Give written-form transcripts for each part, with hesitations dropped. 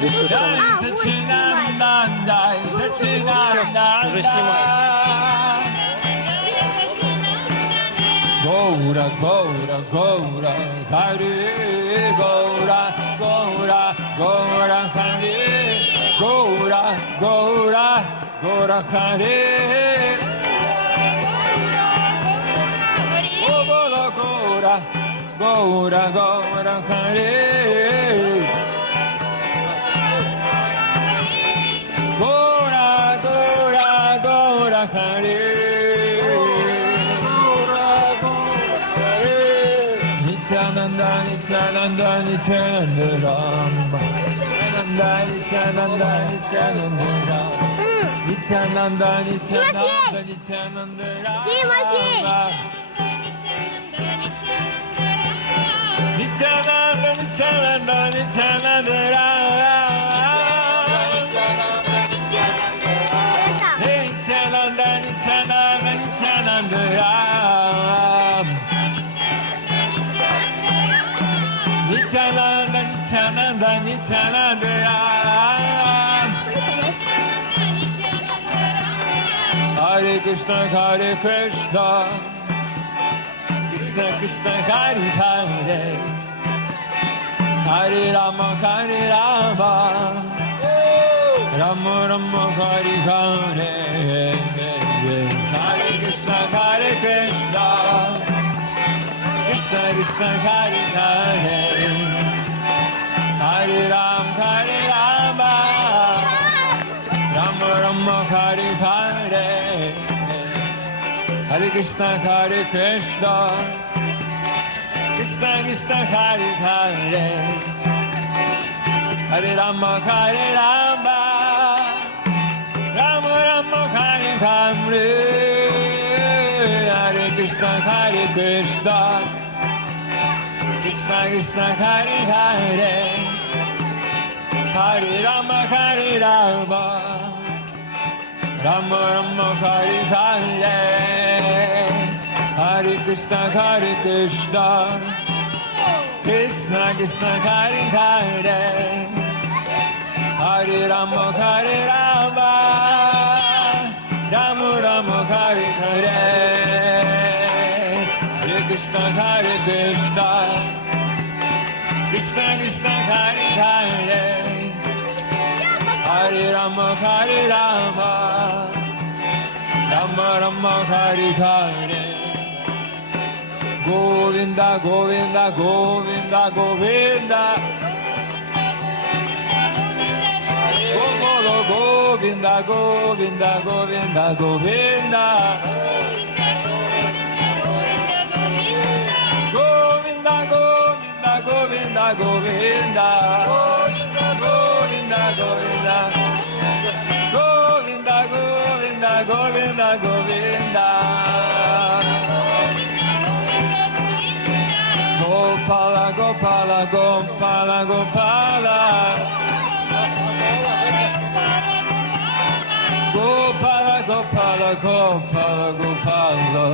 Уже снимаю. Гора, гора, гора, хари, гора, гора, гора, хари, гора, гора, гора, хари. О, гора, гора, гора, гора, хари. Гора, гора, гора, хари. Nityananda, Nityananda, Nityananda Rama. Nityananda, Nityananda, Nityananda Rama. Nityananda, Nityananda, Nityananda Rama. Nityananda, Nityananda, Nityananda Rama. Nityananda, Nityananda, Nityananda Rama. Nityananda, Nityananda, Nityananda Ram. Hare Krishna, Hare Krishna, Krishna Krishna, Hare Hare, Hare Rama, Hare Rama, Rama Rama, Hare Hare, Hare Krishna, Hare Krishna, Krishna Krishna, Hare Hare, Hare Ram, Hare Rama, Rama Rama, Hare Hare, Hare Krishna, Hare Krishna, Krishna Krishna, Hare Hare, Hare Rama, Hare Rama, Rama Rama, Hare Hare, Hare Krishna, Hare Krishna, Krishna Krishna, Hare Hare, Hare Rama, Hare Rama, Rama Rama, Hare Hare, Hare Krishna, Hare Krishna, Krishna Krishna, Hare Hare, Hare Rama, Hare Rama, Rama Rama, Hare Hare, Hare Krishna, Hare Krishna, Krishna Krishna, Hare Hare, Hare Rama, Hare Rama, Rama Rama, Hare Hare. Govinda, Govinda, Govinda, Govinda. Golo, Govinda, Govinda, Govinda, Govinda. Govinda, Govinda, Govinda, Govinda. Govinda, Govinda. Govinda, Govinda, Govinda, Govinda. Gopala, Gopala, Gopala, Gopala. Gopala, Gopala, Gopala, Gopala.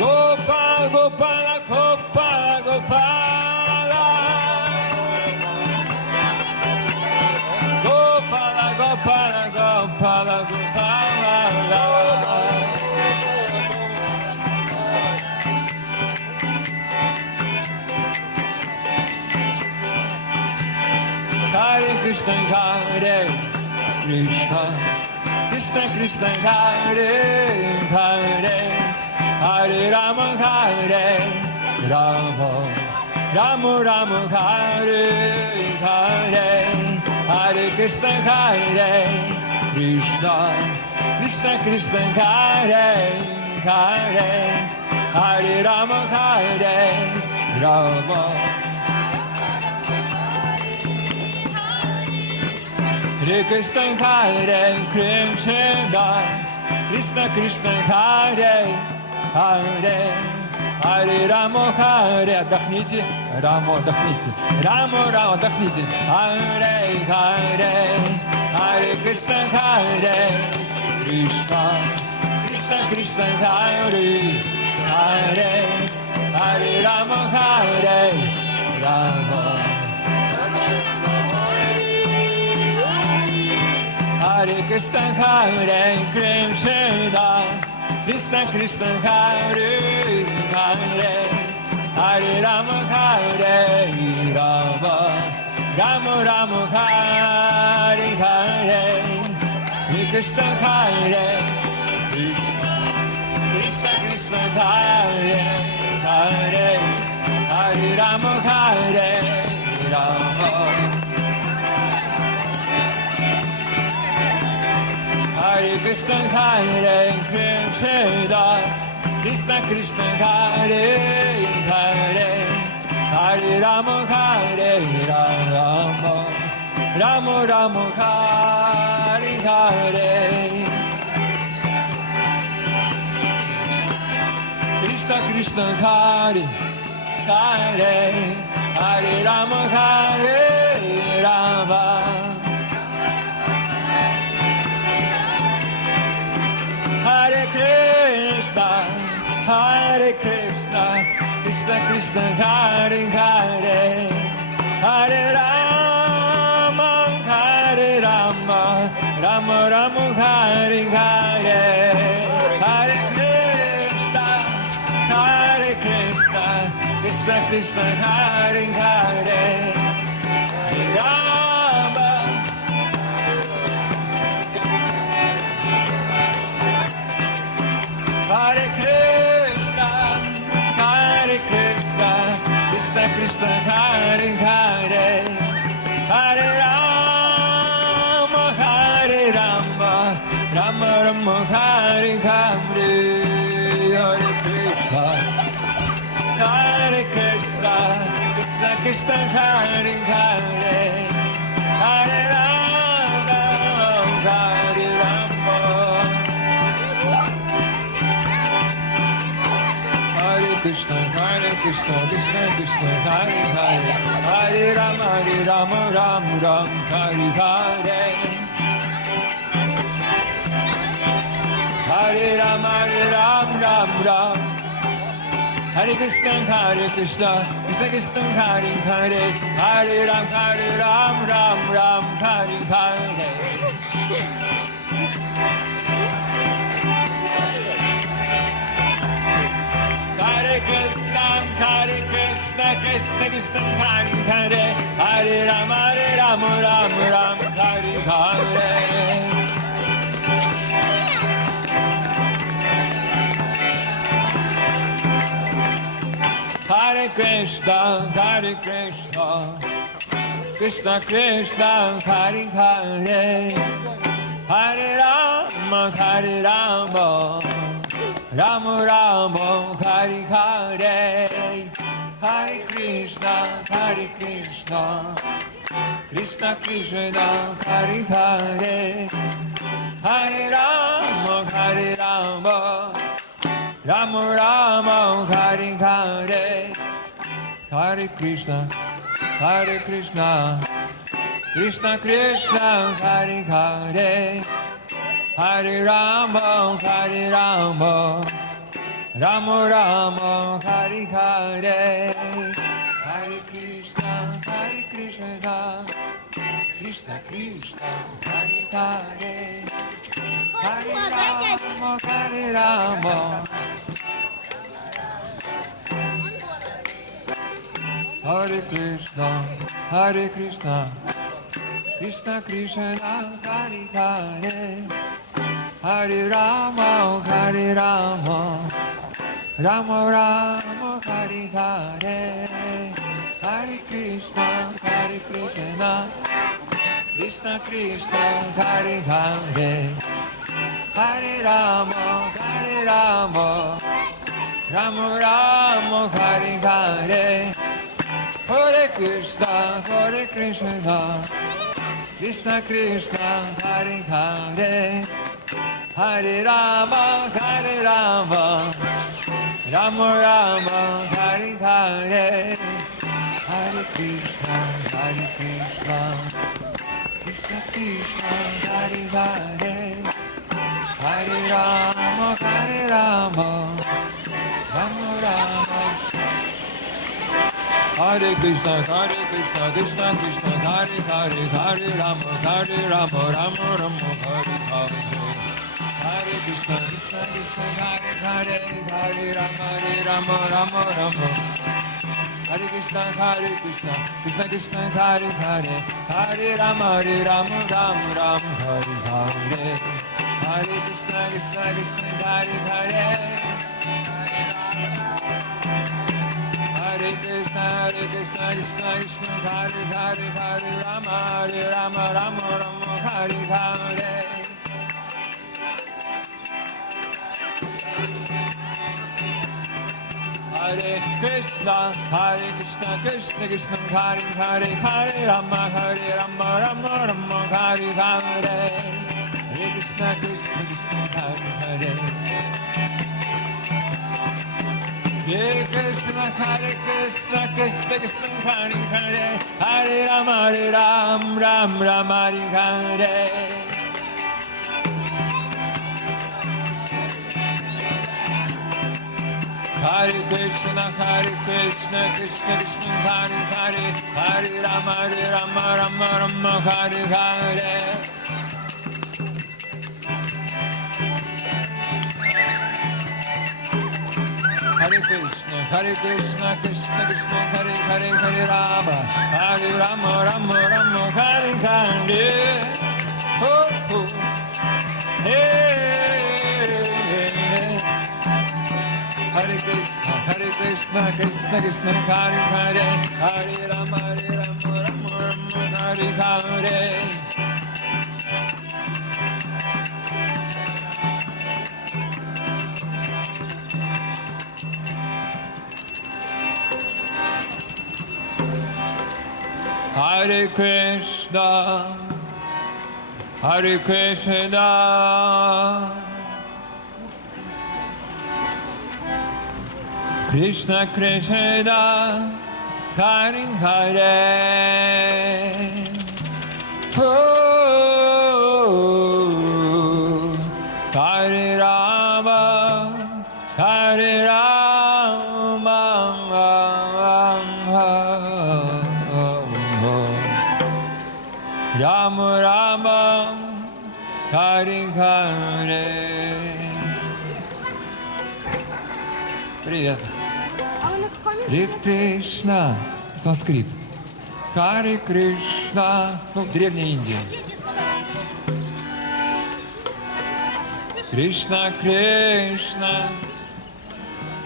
Gopala, Gopala, Gopala, Gopala. Gopala, Gopala, Gopala, Gopala. Hare Krishna, Hare Krishna, Krishna Krishna, Hare Hare, Hare Rama, Hare Rama, Rama Rama, Hare Hare, Hare Krishna, Hare Krishna, Krishna Krishna, Hare Hare, Hare Rama, Hare Rama. Hare Krishna, Hare Krishna, Krishna Krishna, Hare Hare, Hare Rama, Hare. Отдохните, Рама, отдохните, Рама, Рама, отдохните. Hare Hare, Hare Krishna, Hare Krishna, Krishna Krishna, Hare Hare, Hare Rama, Hare Rama. Hare Krishna, Hare Krishna, Krishna Krishna, Hare Hare, Hare Rama, Hare Rama, Rama Rama, Hare Hare, Hare Krishna, Hare Krishna, Krishna Hare Hare, Hare Rama, Hare Rama. Hare Krishna, Hare Krishna, Krishna Krishna, Hare Hare, Hare Rama, Hare Rama, Rama Rama, Hare Hare, Krishna Krishna, Hare Hare, Hare Rama, Hare Rama. Hare Krishna, Hare Krishna, Krishna Krishna, Hare Hare, Hare Rama, Hare Rama, Rama Rama, Hare Hare, Hare Krishna, Hare Krishna, Krishna Krishna, Hare Hare, Hare Rama. Hare Krishna, Hare Krishna, Krishna Krishna, Hare Hare, Hare Rama, Hare Rama, Rama Rama, Hare Hare, Hare Krishna, Hare Krishna, Krishna Krishna, Hare Hare, Hare Rama, Hare Rama. Hare Krishna, Krishna Krishna, Hare Hare, Hare Rama, Ram Ram, Hare Hare, Hare Rama, Ram Ram, Hare Krishna, Krishna Krishna, Hare Hare, Hare Ram, Ram Hare Hare. Hare Krishna, Krishna Krishna, Hare Hare, Hare Rama, Ram Hare Hare. Hare Krishna, Krishna Krishna, Hare Hare, Hare Rama, Rama Rama, Hare Hare, Hare Krishna, Krishna Krishna, Hare Hare, Hare Rama, Rama Rama, Hare Hare, Hare Krishna, Krishna Krishna, Hare Hare, Hare Rama, Rama Rama, Hare Hare, Hare Krishna, Krishna Krishna, Hare Hare, Hare Rama, Hare Krishna, Krishna Krishna, Hare Hare, Hare Rama, Rama Rama, Hare Hare, Hare Krishna, Krishna Krishna, Hare Hare, Hare Rama, Rama Rama, Hare Hare, Hare Krishna, Krishna Krishna, Hare Hare, Hare Rama, Rama Rama, Hare Hare, Hare Krishna, Krishna Krishna, Hare Hare, Hare Rama, Rama Rama. Hare Krishna, Krishna Krishna, Hare Hare, Hare Rama, Rama Rama, Hare Hare. Hare Krishna, Krishna Krishna, Hare Hare, Hare Rama, Rama Rama. Hare Krishna, Krishna Krishna, Hare Hare, Hare Rama, Rama Rama, Hare Hare. Hare Krishna, Krishna Krishna, Hare Hare. Hare Krishna, Krishna Krishna, Hare Hare, Hare Rama, Rama Rama, Hare Hare. Hare Krishna, Krishna Krishna, Hare Hare, Hare Rama, Rama Rama, Hare Hare. Hare Krishna, Krishna Krishna, Hare Hare. Hare Krishna, Krishna Krishna, Hare Hare, Hare Rama, Rama, Hare Hare. Hare Krishna, Krishna Krishna, Hare Hare, Hare Rama, Rama, Hare Hare. Hare Krishna, Krishna Krishna, Hare Hare, Hare Rama, Rama, Hare Hare. Oh, oh. Hey. Hare Krishna, Krishna Krishna, Hare Hare, Hare Rama, Rama, Hare Hare. Hare Krishna, Krishna Krishna, Hare Hare. Oh, Hare Rama, Rama Rama, Hare Hare. Привет. Hare Krishna, санскрит. Hare Krishna, ну, Древняя Индия. Кришна, Кришна,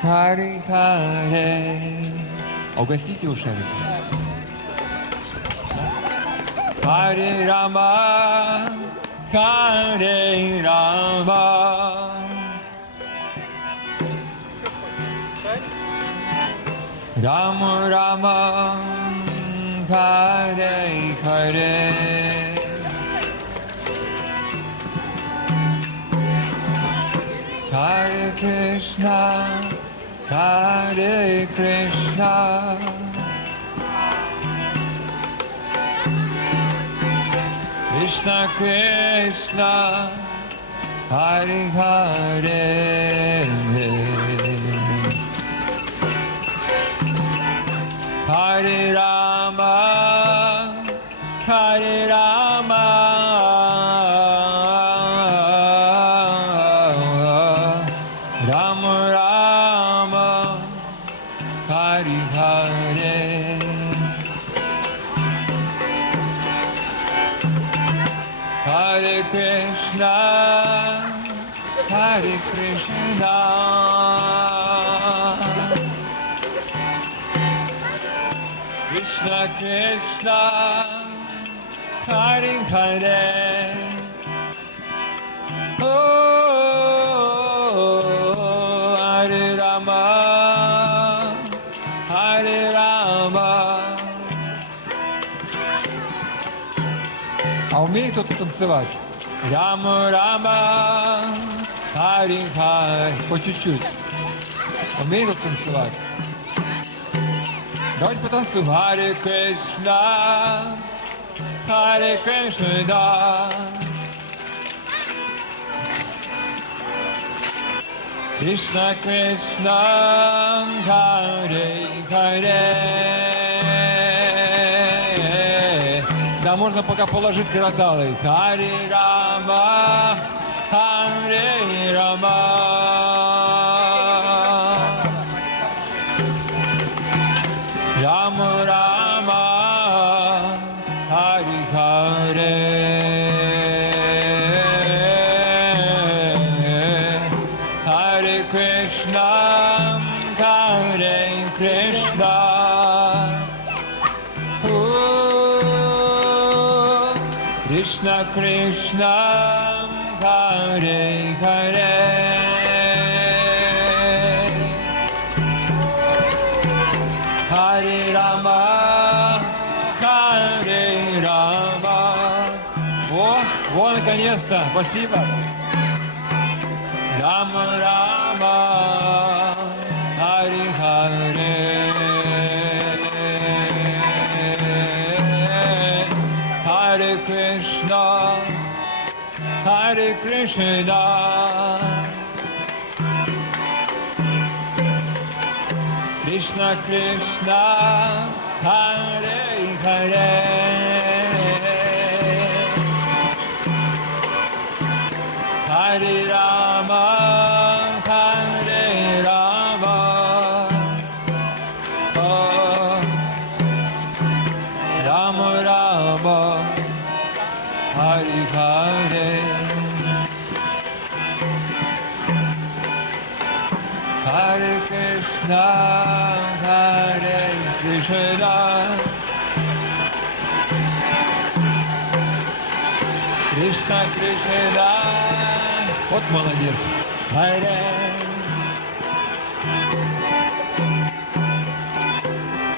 Харе Харе. Угасите ушами. Харе Рама, Харе Рама. Рама Рама, Харе Харе. Hare Krishna, Hare Krishna, Krishna Krishna, Hare Hare. Hare Rama, Hare Rama. Hare Krishna, Hare Krishna, Krishna Krishna, Hare Hare. Oh, Hare Rama, Hare Rama. А умеет кто-то танцевать? Рама, Рама, Харе Харе. По чуть-чуть. Умеет кто-то танцевать? Давайте потанцуем. Харе Кришна, Харе Кришна. Кришна Кришна, Харе Харе. Да, можно пока положить караталы. Хари Рама, Хари Рама. Рама Рама, Хари Харе. Харе Кришна, Харе Кришна. Krishna Krishna Hare Hare Hare Rama Hare Rama. Во, наконец-то, спасибо. Рама Рама Хари Харе Hare Krishna Hare Krishna Krishna Krishna Hare Hare Hare Rama Hare Rama. Oh, Rama Rama Hare Hare Hare Krishna Hare Krishna Krishna Krishna. Вот молодец. Харе.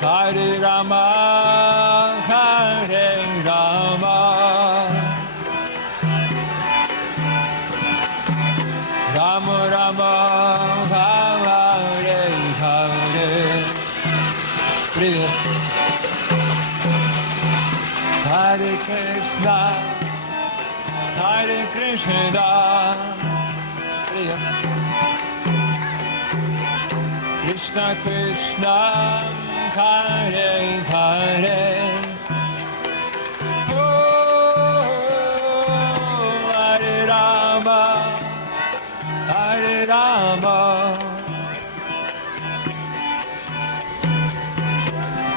Харе Рама, Харе Рама. Рама Рама, Харе Харе. Привет. Харе Кришна, Харе Кришна. Привет. Кришна Кришна, Харе Харе. Харе Рама, Харе Рама.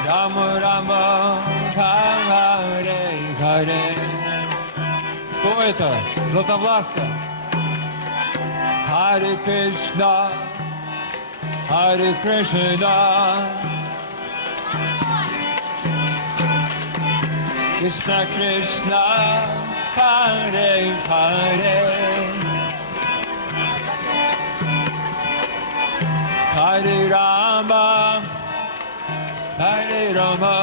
Рама Рама, Харе Харе. Кто это? Златовласка. Харе Кришна, Харе Кришна. Krishna Krishna, Hare Hare. Hare Rama, Hare Rama.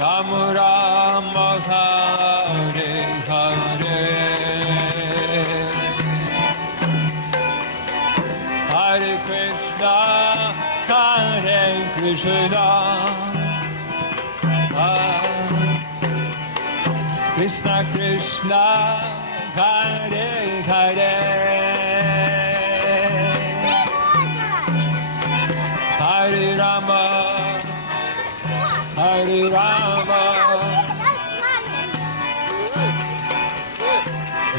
Rama Rama, Hare Hare. Hare Krishna, Hare Krishna. Krishna Krishna, Hare Hare. Hare Rama, Hare Rama.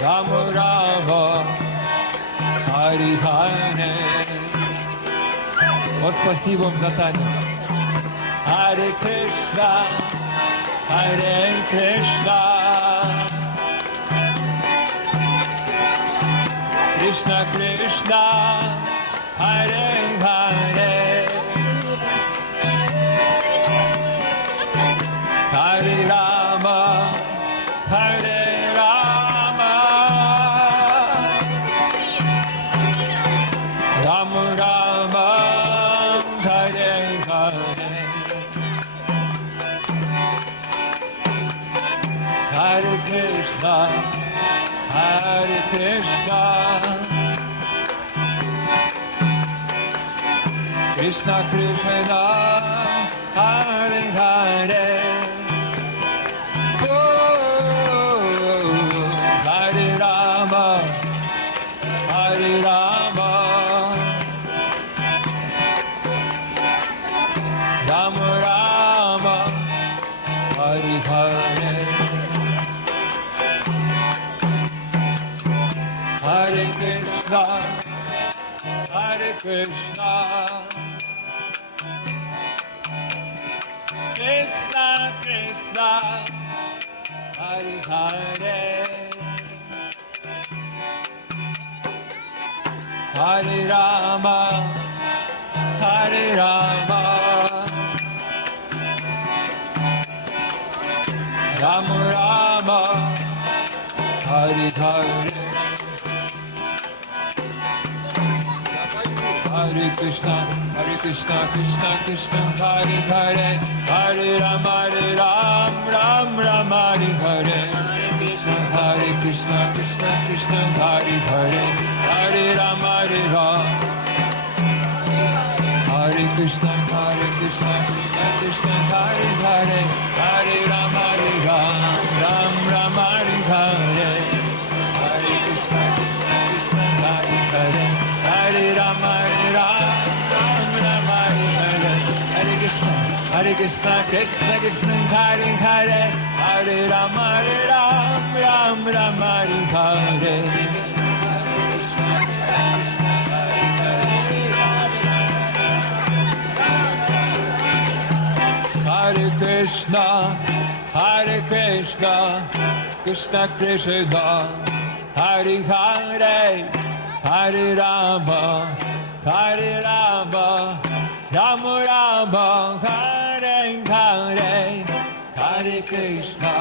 Rama Rama, Hare Hare. Вот спасибо вам за танец. Hare Krishna, Hare Krishna. Krishna Krishna, Hare Hare. Hare Rama, Hare Rama. Rama Rama, Hare Hare. Hare Krishna, Hare Krishna. Krishna Krishna, Hare Hare. Oh, Hare Rama, Hare Rama. Rama Krishna, Krishna Krishna, Hare Hare, Hare Rama, Hare Rama, Rama Rama, Hare Hare, Hare Krishna, Krishna Krishna, Hare Hare, Hare Ram, Ram Ram, Hare Hare, Hare Krishna, Krishna, Hare Hare, Hare Ram, Hare Krishna, Krishna, Hare Hare, Hare Ram, Ram Ram, Hare Hare, Hare Krishna, Krishna, Hare Hare, Hare Ram, Ram Ram, Hare Hare, Hare Krishna, Krishna Krishna, Hare Hare, Hare Ram, Ram Ram, Hare Hare. Hare Krishna, Krishna Krishna, Hare Hare, Hare Rama, Rama Rama, Hare Hare, Hare Krishna,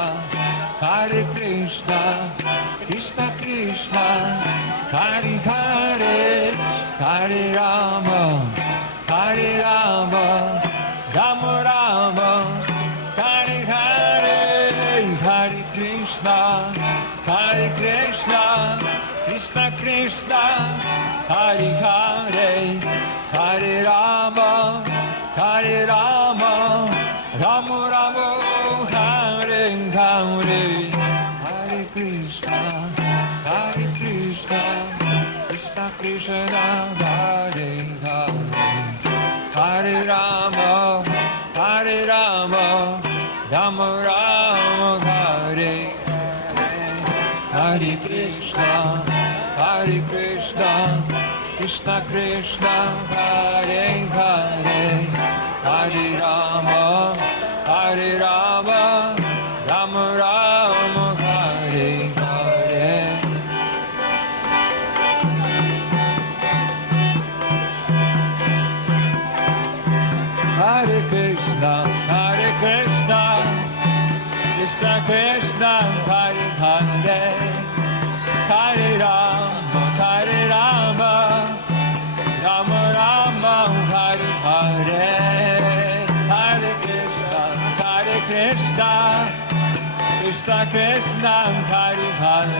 Krishna Krishna, Hare Hare, Hare Rama, Rama Rama, Hare Hare, Hare Krishna, Krishna Krishna, Hare Hare, Hare Rama, Rama Rama, Hare Hare, Hare Krishna, Krishna Krishna, Hare Hare, Hare Rama, Rama Rama, Hare Hare, Hare Krishna, Krishna Krishna, Hare Hare, Hare Rama, Rama Rama, Hare Hare. Hare Krishna, Krishna Krishna, Hare Hare, Hare Rama, Rama Rama, Hare Hare, Hare Krishna, Krishna Krishna, Hare Hare.